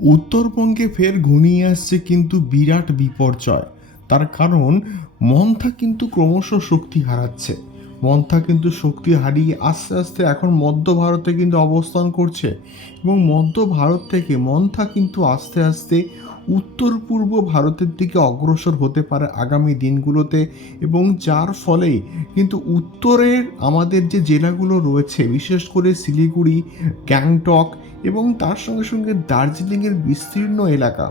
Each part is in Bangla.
উত্তরবঙ্গে ফের ঘনিয়ে আসছে কিন্তু বিরাট বিপর্যয়। তার কারণ মন্থা কিন্তু ক্রমশ শক্তি হারাচ্ছে। মন্থা কিন্তু শক্তি হারিয়ে আস্তে আস্তে এখন মধ্য ভারতে কিন্তু অবস্থান করছে এবং মধ্য ভারত থেকে মন্থা কিন্তু আস্তে আস্তে উত্তর পূর্ব ভারতের দিকে অগ্রসর হতে পারে আগামী দিনগুলোতে এবং যার ফলে কিন্তু উত্তরের আমাদের যে জেলাগুলো রয়েছে, বিশেষ করে শিলিগুড়ি, গ্যাংটক এবং তার সঙ্গে সঙ্গে দার্জিলিংয়ের বিস্তীর্ণ এলাকা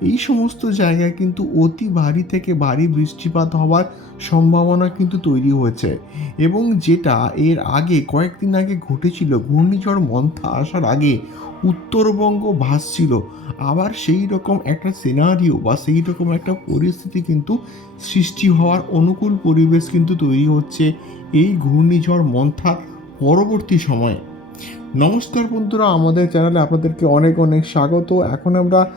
এই সমস্ত জায়গায় কিন্তু অতি ভারী থেকে ভারী বৃষ্টিপাত হওয়ার সম্ভাবনা কিন্তু তৈরি হয়েছে। এবং যেটা এর আগে, কয়েকদিন আগে ঘটেছিল, ঘূর্ণিঝড় মন্থা আসার আগে উত্তরবঙ্গ ভাসছিল। আবার সেই রকম একটা সিনারিও বা সেই রকম একটা পরিস্থিতি কিন্তু সৃষ্টি হওয়ার অনুকূল পরিবেশ কিন্তু তৈরি হচ্ছে এই ঘূর্ণিঝড় মন্থা পরবর্তী সময়ে। নমস্কার বন্ধুরা, আমাদের চ্যানেলে আপনাদেরকে অনেক অনেক স্বাগত। এখন আমরা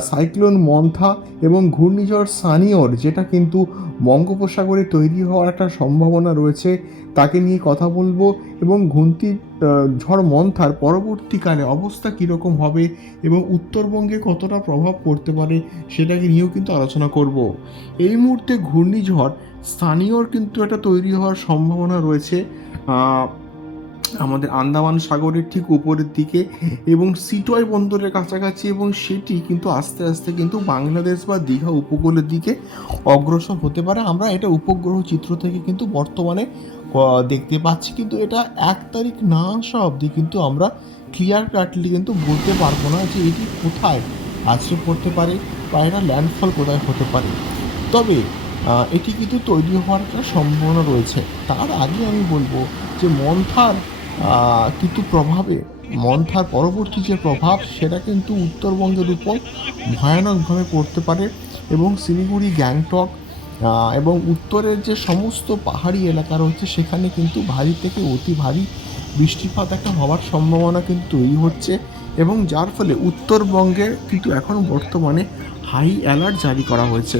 সাইক্লোন মন্থা এবং ঘূর্ণিঝড় সানিওর যেটা কিন্তু বঙ্গোপসাগরে তৈরি হওয়ার একটা সম্ভাবনা রয়েছে তাকে নিয়ে কথা বলব এবং আহ, ঝড় মন্থার পরবর্তীকালে অবস্থা কীরকম হবে এবং উত্তরবঙ্গে কতটা প্রভাব পড়তে পারে সেটাকে নিয়েও কিন্তু আলোচনা করব। এই মুহূর্তে ঘূর্ণিঝড় স্থানীয়র কিন্তু একটা তৈরি হওয়ার সম্ভাবনা রয়েছে। আমাদের আন্দামান সাগরের ঠিক উপরের দিকে এবং সিটয় বন্দরের কাছাকাছি এবং সেটি কিন্তু আস্তে আস্তে কিন্তু বাংলাদেশ বা দীঘা উপকূলের দিকে অগ্রসর হতে পারে। আমরা এটা উপগ্রহ চিত্র থেকে কিন্তু বর্তমানে দেখতে পাচ্ছি। কিন্তু এটা এক তারিখ না আসা অবধি কিন্তু আমরা ক্লিয়ার কাটলি কিন্তু বলতে পারব না যে এটি কোথায় আছড়ে পড়তে পারে বা এটা ল্যান্ডফল কোথায় হতে পারে। তবে এটি কিন্তু তৈরি হওয়ার একটা সম্ভাবনা রয়েছে। তার আগে আমি বলব যে মন্থার কিন্তু প্রভাবে, মন্থার পরবর্তী যে প্রভাব, সেটা কিন্তু উত্তরবঙ্গের উপর ভয়ানকভাবে পড়তে পারে এবং শিলিগুড়ি, গ্যাংটক এবং উত্তরের যে সমস্ত পাহাড়ি এলাকা রয়েছে, সেখানে কিন্তু ভারী থেকে অতি ভারী বৃষ্টিপাত একটা হওয়ার সম্ভাবনা কিন্তু তৈরি হচ্ছে এবং যার ফলে উত্তরবঙ্গে কিন্তু এখন বর্তমানে হাই অ্যালার্ট জারি করা হয়েছে।